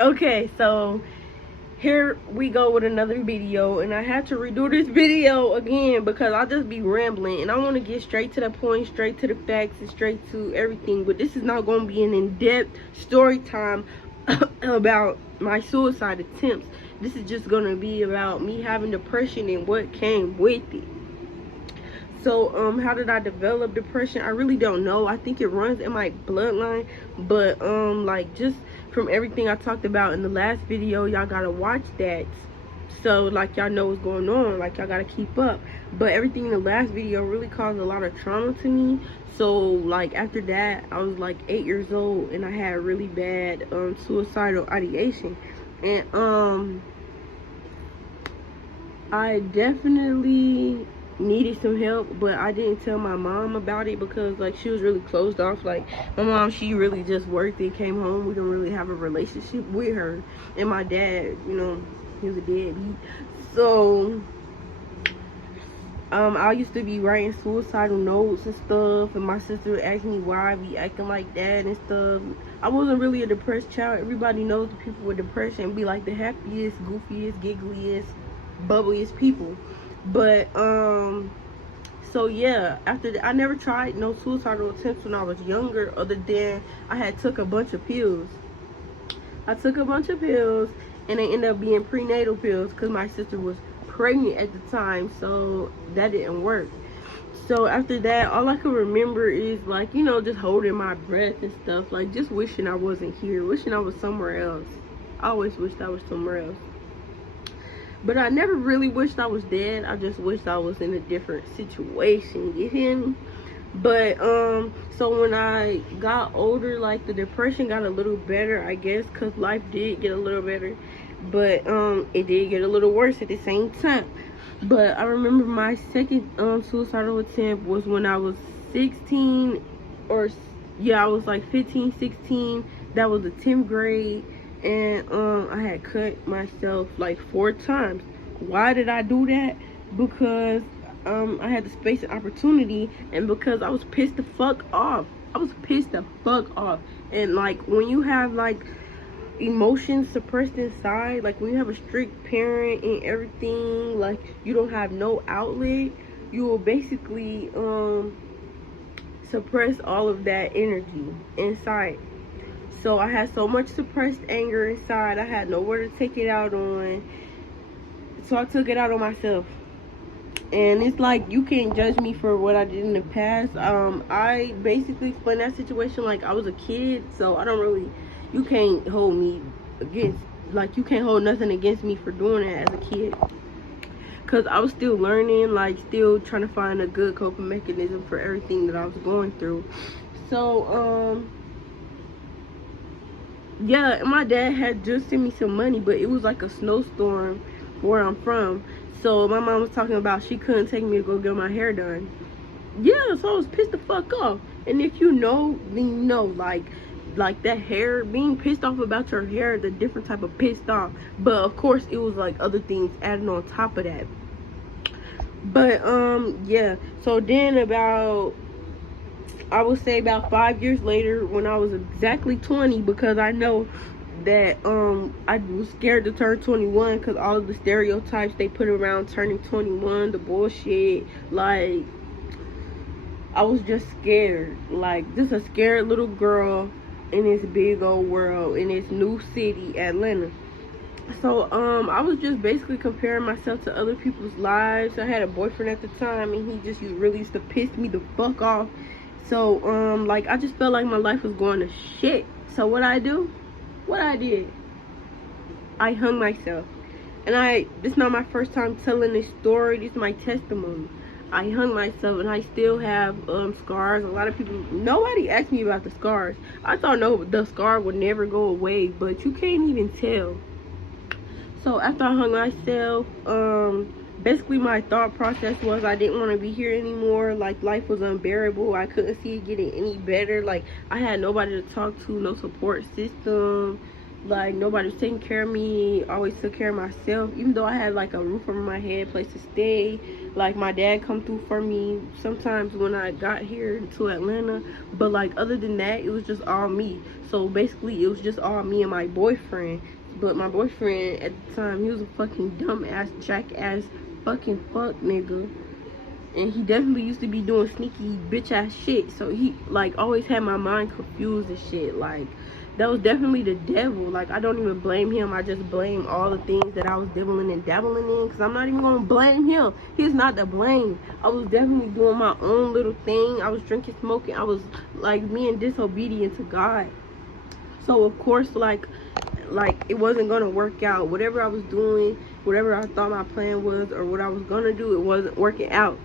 Okay, so here we go with another video, and I had to redo this video again because I'll just be rambling, and I want to get straight to the point, straight to the facts, and straight to everything. But this is not going to be an in-depth story time about my suicide attempts. This is just going to be about me having depression and what came with it. So how did I develop depression? I really don't know. I think it runs in my bloodline, but like, just from everything I talked about in the last video, y'all gotta watch that, so like y'all know what's going on, like y'all gotta keep up. But everything in the last video really caused a lot of trauma to me. So like after that, I was like 8 years old, and I had really bad suicidal ideation. And I definitely needed some help, but I didn't tell my mom about it because like she was really closed off. Like my mom, she really just worked and came home. We didn't really have a relationship with her. And my dad, you know, he was a deadbeat. So I used to be writing suicidal notes and stuff, and my sister would ask me why I be acting like that and stuff. I wasn't really a depressed child. Everybody knows the people with depression be like the happiest, goofiest, giggliest, bubbliest people. But so yeah, after that, I never tried no suicidal attempts when I was younger, other than I had took a bunch of pills. I took a bunch of pills, and they ended up being prenatal pills because my sister was pregnant at the time, so that didn't work. So after that, all I could remember is like, you know, just holding my breath and stuff, like just wishing I wasn't here, wishing I was somewhere else. I always wished I was somewhere else. But I never really wished I was dead. I just wished I was in a different situation, you hear me? But so when I got older, like the depression got a little better, I guess, because life did get a little better. But it did get a little worse at the same time. But I remember my second suicidal attempt was when I was 16, or yeah, I was like 15, 16. That was the 10th grade. And I had cut myself like 4 times. Why did I do that? Because I had the space and opportunity, and because I was pissed the fuck off. I was pissed the fuck off. And like when you have like emotions suppressed inside, like when you have a strict parent and everything, like you don't have no outlet, you will basically suppress all of that energy inside. So I had so much suppressed anger inside, I had nowhere to take it out on. So I took it out on myself. And it's like, you can't judge me for what I did in the past. I basically explained that situation like I was a kid. So I don't really, you can't hold me against, like you can't hold nothing against me for doing that as a kid. Because I was still learning, like still trying to find a good coping mechanism for everything that I was going through. So, yeah, my dad had just sent me some money, but it was like a snowstorm where I'm from. So my mom was talking about she couldn't take me to go get my hair done. Yeah, so I was pissed the fuck off. And if you know, then you know, like that hair, being pissed off about your hair, the different type of pissed off. But of course it was like other things added on top of that. But yeah, so then about, I would say about 5 years later, when I was exactly 20, because I know that I was scared to turn 21 because all of the stereotypes they put around turning 21, the bullshit, like I was just scared, like just a scared little girl in this big old world, in this new city, Atlanta. So I was just basically comparing myself to other people's lives. I had a boyfriend at the time, and he just really used to piss me the fuck off. So like I just felt like my life was going to shit. So what I did, I hung myself. And this is not my first time telling this story, this is my testimony. I hung myself, and I still have scars. A lot of people, nobody asked me about the scars. I thought the scar would never go away, but you can't even tell. So after I hung myself, basically my thought process was I didn't want to be here anymore. Like life was unbearable. I couldn't see it getting any better. Like I had nobody to talk to, no support system, Like, nobody was taking care of me. Always took care of myself. Even though I had like a roof over my head, place to stay. Like, my dad come through for me sometimes when I got here to Atlanta. But like, other than that, it was just all me. So basically, it was just all me and my boyfriend. But my boyfriend at the time, he was a fucking dumbass, jackass, fucking fuck nigga. And he definitely used to be doing sneaky bitch ass shit. So he like always had my mind confused and shit. Like, that was definitely the devil. Like, I don't even blame him. I just blame all the things that I was dibbling and dabbling in, because I'm not even gonna blame him. He's not to blame. I was definitely doing my own little thing. I was drinking, smoking. I was like being disobedient to God. So of course, like it wasn't gonna work out. Whatever I was doing, whatever I thought my plan was, or what I was gonna do, it wasn't working out.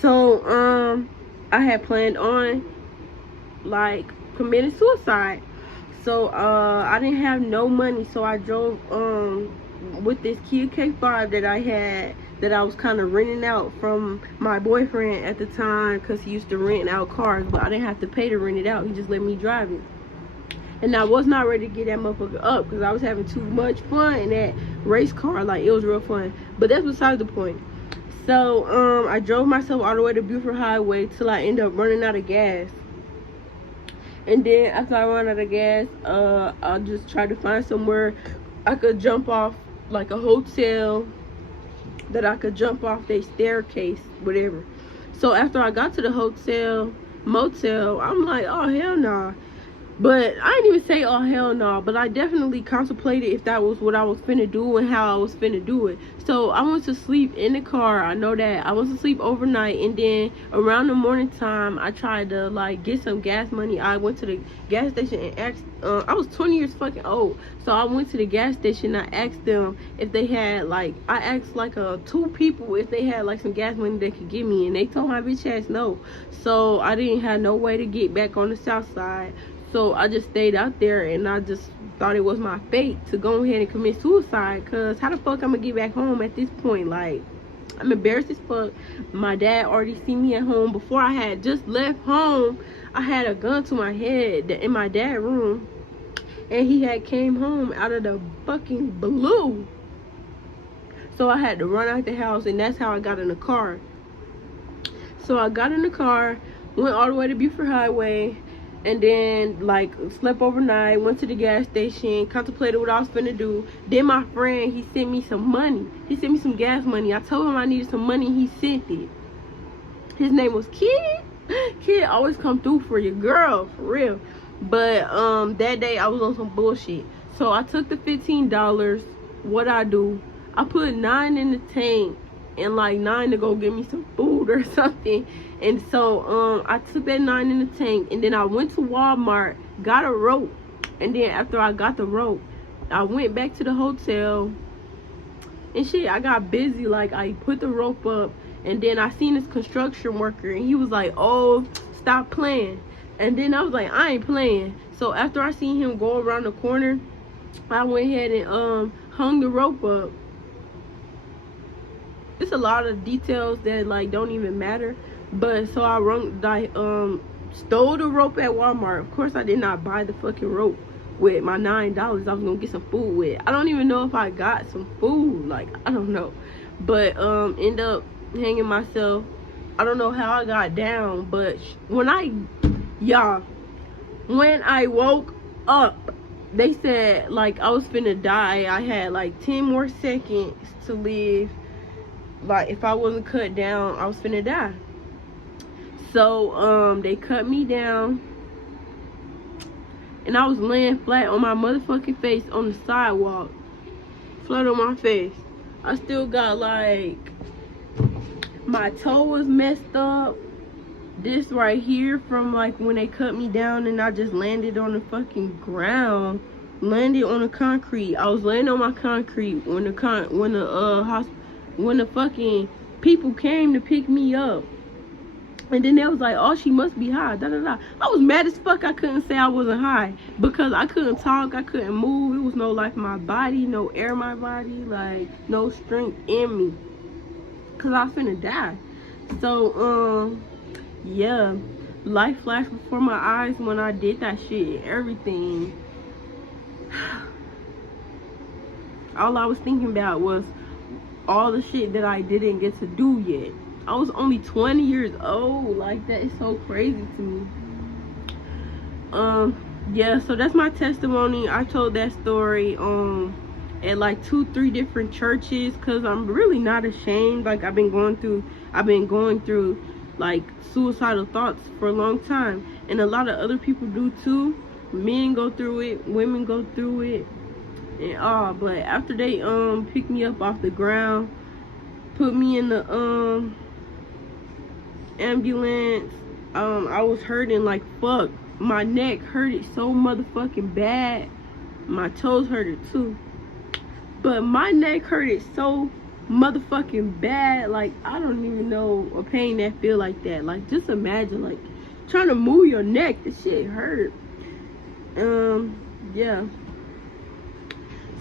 So I had planned on like committing suicide. So I didn't have no money, so I drove with this Kia K5 that I had, that I was kind of renting out from my boyfriend at the time, because he used to rent out cars, but I didn't have to pay to rent it out. He just let me drive it. And I was not ready to get that motherfucker up, because I was having too much fun in that race car. Like, it was real fun. But that's beside the point. So I drove myself all the way to Buford Highway till I ended up running out of gas. And then after I run out of gas, I just tried to find somewhere I could jump off, like a hotel that I could jump off their staircase, whatever. So after I got to the motel, I'm like, oh hell nah. But I didn't even say, oh hell no, but I definitely contemplated if that was what I was finna do and how I was finna do it. So I went to sleep in the car. I know that. I went to sleep overnight, and then around the morning time, I tried to like get some gas money. I went to the gas station and asked, I was 20 years fucking old. So I went to the gas station and I asked them if they had like, I asked like two people if they had like some gas money they could give me, and they told my bitch ass no. So I didn't have no way to get back on the south side. So I just stayed out there, and I just thought it was my fate to go ahead and commit suicide. Cause how the fuck I'm gonna get back home at this point? Like, I'm embarrassed as fuck. My dad already seen me at home. Before I had just left home, I had a gun to my head in my dad's room, and he had came home out of the fucking blue. So I had to run out the house, and that's how I got in the car. So I got in the car, went all the way to Buford Highway, and then like slept overnight, went to the gas station, contemplated what I was finna do. Then my friend, he sent me some money. He sent me some gas money. I told him I needed some money, he sent it. His name was Kid. Kid always come through for your girl, for real. But that day I was on some bullshit. So I took the $15. What I do, I put $9 in the tank, and like $9 to go get me some food or something. And so I took that $9 in the tank, and then I went to Walmart, got a rope, and then after I got the rope, I went back to the hotel and shit. I got busy. Like, I put the rope up, and then I seen this construction worker, and he was like, oh, stop playing. And then I was like, I ain't playing. So after I seen him go around the corner, I went ahead and hung the rope up. It's a lot of details that like don't even matter. But so I stole the rope at Walmart. Of course, I did not buy the fucking rope with my $9 I was gonna get some food with. I don't even know if I got some food. Like, I don't know. But end up hanging myself. I don't know how I got down, but when I woke up, they said like I was finna die. I had like 10 more seconds to live. Like, if I wasn't cut down, I was finna die. So they cut me down, and I was laying flat on my motherfucking face on the sidewalk, flat on my face. I still got like, my toe was messed up. This right here from like when they cut me down, and I just landed on the fucking ground, landed on the concrete. I was laying on my concrete when the fucking people came to pick me up. And then they was like, oh, she must be high, da da da. I was mad as fuck. I couldn't say I wasn't high, because I couldn't talk, I couldn't move. It was no life in my body, no air in my body, like no strength in me, cause I was finna die. So yeah, life flashed before my eyes when I did that shit, everything. all I was thinking about was all the shit that I didn't get to do yet. I was only 20 years old. Like, that is so crazy to me. Yeah, so that's my testimony. I told that story at like 2-3 different churches, because I'm really not ashamed. Like, I've been going through like suicidal thoughts for a long time, and a lot of other people do too. Men go through it, women go through it, and all. But after they picked me up off the ground, put me in the ambulance, I was hurting like fuck. My neck hurted so motherfucking bad. My toes hurted too, but my neck hurted so motherfucking bad. Like, I don't even know a pain that feel like that. Like, just imagine, like, trying to move your neck. This shit hurt. Yeah.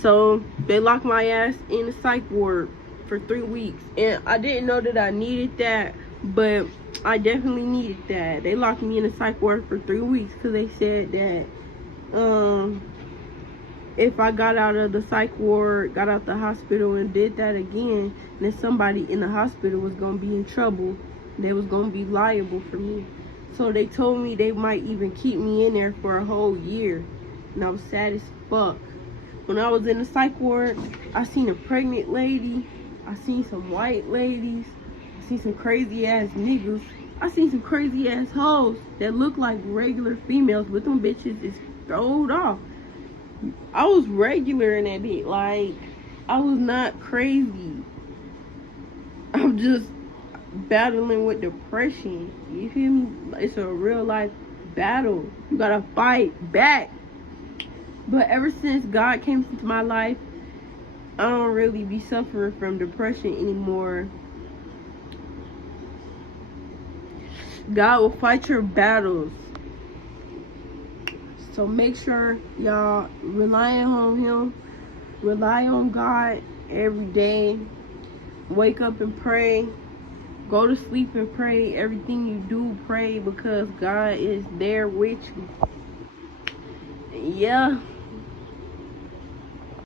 So they locked my ass in the psych ward for 3 weeks, and I didn't know that I needed that, but I definitely needed that. They locked me in the psych ward for 3 weeks because they said that if I got out of the psych ward, got out the hospital and did that again, then somebody in the hospital was gonna be in trouble. They was gonna be liable for me. So they told me they might even keep me in there for a whole year, and I was sad as fuck. When I was in the psych ward, I seen a pregnant lady, I seen some white ladies, I seen some crazy ass niggas, I seen some crazy ass hoes that look like regular females, but them bitches is throwed off. I was regular in that bit. Like, I was not crazy. I'm just battling with depression. You feel me? It's a real life battle. You gotta fight back. But ever since God came into my life, I don't really be suffering from depression anymore. God will fight your battles. So make sure y'all rely on him. Rely on God every day. Wake up and pray. Go to sleep and pray. Everything you do, pray, because God is there with you. Yeah.